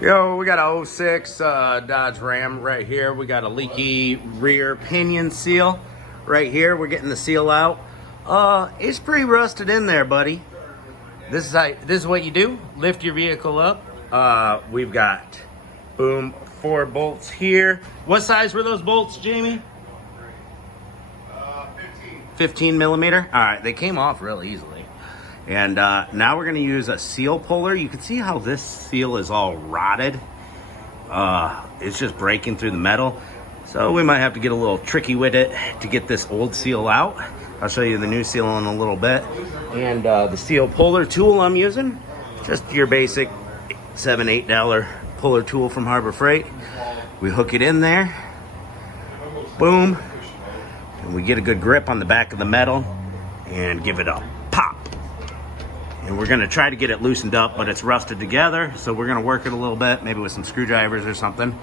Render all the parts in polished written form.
Yo, we got a '06 Dodge Ram right here. We got a leaky rear pinion seal right here. We're getting the seal out. It's pretty rusted in there, buddy. This is what you do. Lift your vehicle up. We've got, boom, 4 bolts here. What size were those bolts, Jamie? 15 millimeter. All right, they came off real easily. And now we're gonna use a seal puller. You can see how this seal is all rotted. It's just breaking through the metal. So we might have to get a little tricky with it to get this old seal out. I'll show you the new seal in a little bit. And the seal puller tool I'm using, just your basic $7, $8 puller tool from Harbor Freight. We hook it in there, boom, and we get a good grip on the back of the metal and give it a pop. And we're gonna try to get it loosened up, but it's rusted together, so we're gonna work it a little bit, maybe with some screwdrivers or something.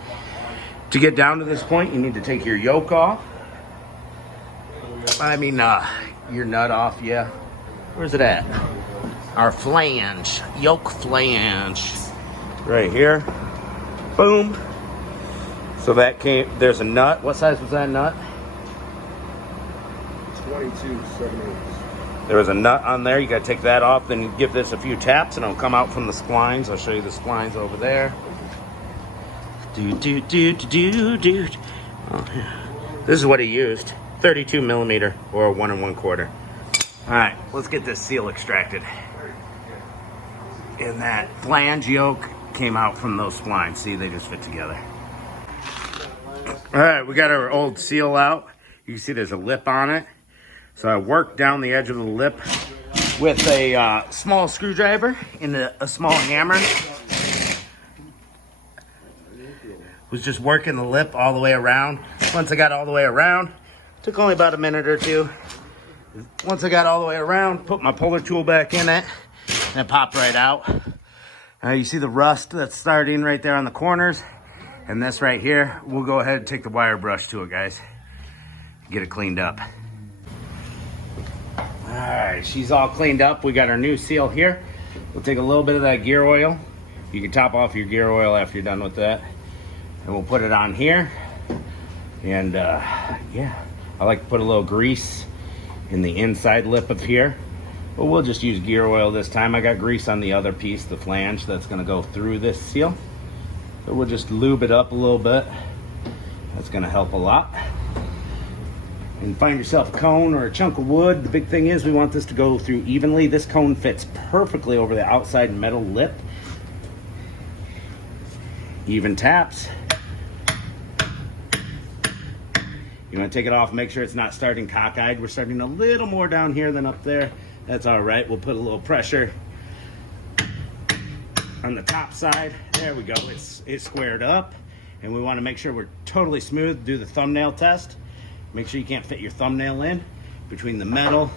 To get down to this point, you need to take your yoke off. I mean, your nut off, yeah. Where's it at? Our flange, yoke flange. Right here, boom. So that came, there's a nut. What size was that nut? 22/7/8. There was a nut on there. You got to take that off. Then you give this a few taps, and it'll come out from the splines. I'll show you the splines over there. Oh, yeah. This is what he used: 32 millimeter or 1 1/4. All right, let's get this seal extracted. And that flange yoke came out from those splines. See, they just fit together. All right, we got our old seal out. You can see there's a lip on it. So I worked down the edge of the lip with a small screwdriver and a small hammer. Was just working the lip all the way around. Once I got all the way around, took only about a minute or two. Once I got all the way around, put my puller tool back in it, and it popped right out. You see the rust that's starting right there on the corners. And this right here, we'll go ahead and take the wire brush to it, guys. Get it cleaned up. All right, she's all cleaned up. We got our new seal here. We'll take a little bit of that gear oil. You can top off your gear oil after you're done with that. And we'll put it on here. And yeah, I like to put a little grease in the inside lip of here. But we'll just use gear oil this time. I got grease on the other piece, the flange, that's gonna go through this seal. So we'll just lube it up a little bit. That's gonna help a lot. And find yourself a cone or a chunk of wood. The big thing is we want this to go through evenly. This cone fits perfectly over the outside metal lip. Even taps. You want to take it off, make sure it's not starting cockeyed. We're starting a little more down here than up there. That's all right. We'll put a little pressure on the top side. There we go. It's squared up. And we want to make sure we're totally smooth. Do the thumbnail test. Make sure you can't fit your thumbnail in between the metal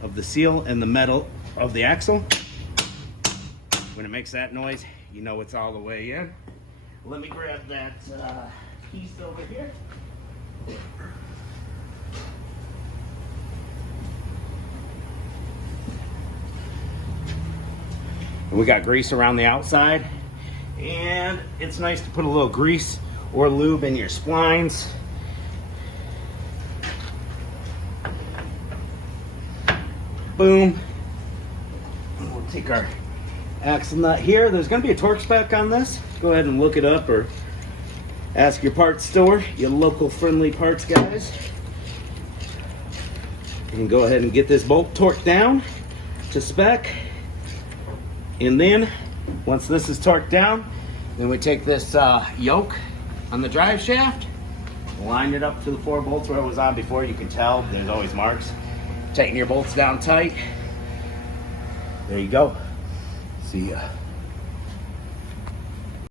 of the seal and the metal of the axle. When it makes that noise, you know it's all the way in. Let me grab that piece over here. And we got grease around the outside. And it's nice to put a little grease or lube in your splines. Boom. And we'll take our axle nut here. There's going to be a torque spec on this. Go ahead and look it up or ask your parts store, your local friendly parts guys. You can go ahead and get this bolt torqued down to spec. And then once this is torqued down, then we take this yoke on the drive shaft, line it up to the 4 bolts where it was on before. You can tell there's always marks. Tighten your bolts down tight. There you go. See ya.